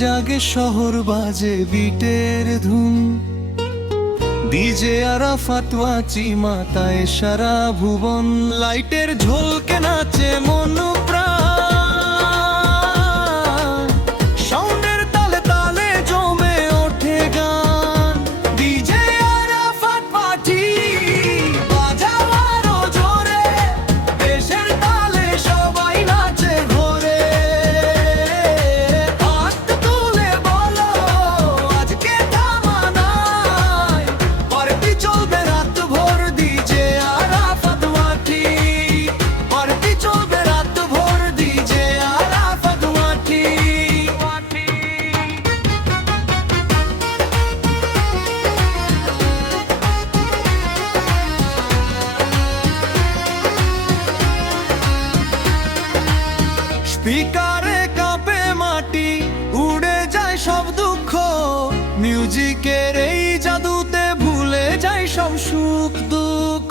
জাগে শহর বাজে বিটের ধুম, ডিজে আরাফাত ওয়াচি মাতায় সারা ভুবন, লাইটের ঝলকে নাচে মন প্রাণ, সাউন্ডের তালে তালে জমে ওঠে গান। ডিজে আরাফাত পার্টি বাজাও আরো জোরে, দেশের তালে সবাই নাচে ঘোরে। হাত তুলে বলো আজকে থামা নাই, পার্টি চলবে রাত ভোর ডিজে আরাফাত ওয়াচি, পার্টি চলবে রাত ভোর ডিজে আরাফাত ওয়াচি। স্পিকারে কাঁপে মাটি, উড়ে যায় সব দুঃখ, মিউজিকের এই জাদুতে ভুলে যায় সব সুখ দুঃখ।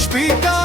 স্পিকার